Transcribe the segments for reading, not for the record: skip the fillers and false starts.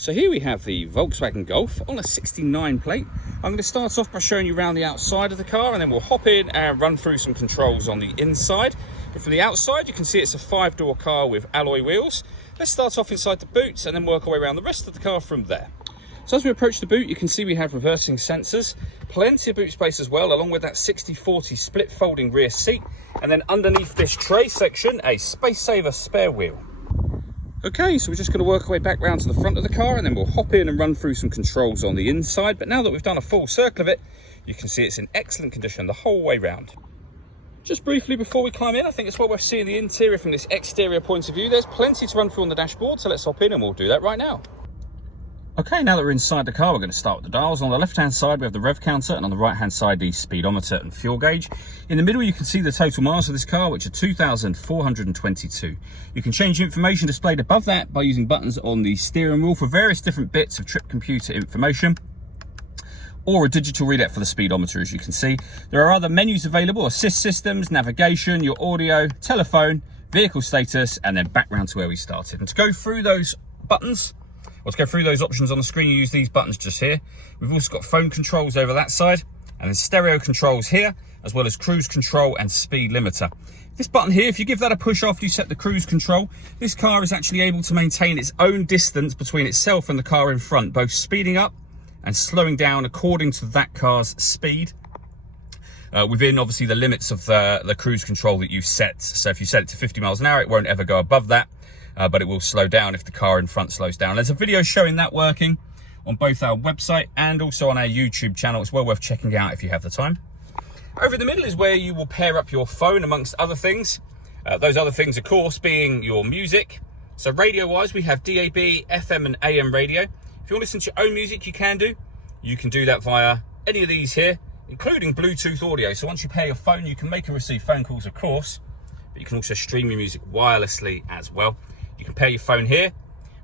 So here we have the Volkswagen Golf on a 69 plate. I'm going to start off by showing you around the outside of the car, and then we'll hop in and run through some controls on the inside. But from the outside, you can see it's a 5-door car with alloy wheels. Let's start off inside the boot and then work our way around the rest of the car from there. So as we approach the boot, you can see we have reversing sensors, plenty of boot space as well, along with that 60/40 split folding rear seat. And then underneath this tray section, a space saver spare wheel. Okay, so we're just going to work our way back round to the front of the car, and then we'll hop in and run through some controls on the inside. But now that we've done a full circle of it, you can see it's in excellent condition the whole way round. Just briefly before we climb in, I think it's well worth seeing the interior from this exterior point of view. There's plenty to run through on the dashboard, so let's hop in and we'll do that right now. Okay, now that we're inside the car, we're going to start with the dials. On the left-hand side, we have the rev counter, and on the right-hand side, the speedometer and fuel gauge. In the middle, you can see the total miles of this car, which are 2,422. You can change the information displayed above that by using buttons on the steering wheel for various different bits of trip computer information, or a digital readout for the speedometer, as you can see. There are other menus available: assist systems, navigation, your audio, telephone, vehicle status, and then back round to where we started. And to go through those buttons, let's go through those options on the screen. You use these buttons just here. We've also got phone controls over that side, and then stereo controls here, as well as cruise control and speed limiter. This button here, if you give that a push after you set the cruise control, this car is actually able to maintain its own distance between itself and the car in front, both speeding up and slowing down according to that car's speed, within obviously the limits of the cruise control that you set. So if you set it to 50 miles an hour, it won't ever go above that. But it will slow down if the car in front slows down. There's a video showing that working on both our website and also on our YouTube channel. It's well worth checking out if you have the time. Over in the middle is where you will pair up your phone, amongst other things. Those other things, of course, being your music. So radio-wise, we have DAB, FM and AM radio. If you want to listen to your own music, you can do. You can do that via any of these here, including Bluetooth audio. So once you pair your phone, you can make and receive phone calls, of course, but you can also stream your music wirelessly as well. You can pair your phone here.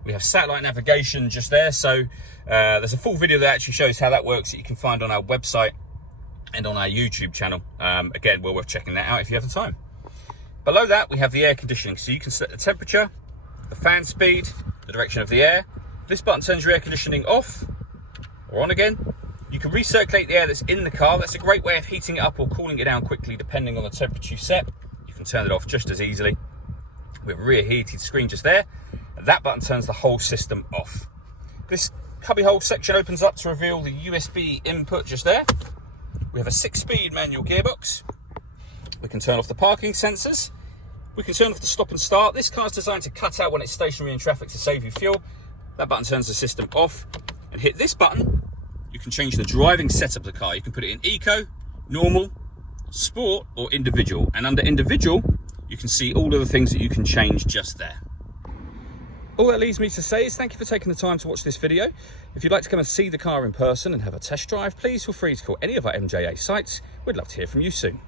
We have satellite navigation just there. So there's a full video that actually shows how that works that you can find on our website and on our YouTube channel. Again, well worth checking that out if you have the time. Below that, we have the air conditioning. So you can set the temperature, the fan speed, the direction of the air. This button turns your air conditioning off or on again. You can recirculate the air that's in the car. That's a great way of heating it up or cooling it down quickly depending on the temperature you set. You can turn it off just as easily with a rear heated screen just there. And that button turns the whole system off. This cubbyhole section opens up to reveal the USB input just there. We have a 6-speed manual gearbox. We can turn off the parking sensors. We can turn off the stop and start. This car is designed to cut out when it's stationary in traffic to save you fuel. That button turns the system off. And hit this button, you can change the driving setup of the car. You can put it in eco, normal, sport or individual. And under individual, you can see all of the things that you can change just there. All that leaves me to say is thank you for taking the time to watch this video. If you'd like to come and see the car in person and have a test drive, please feel free to call any of our MJA sites. We'd love to hear from you soon.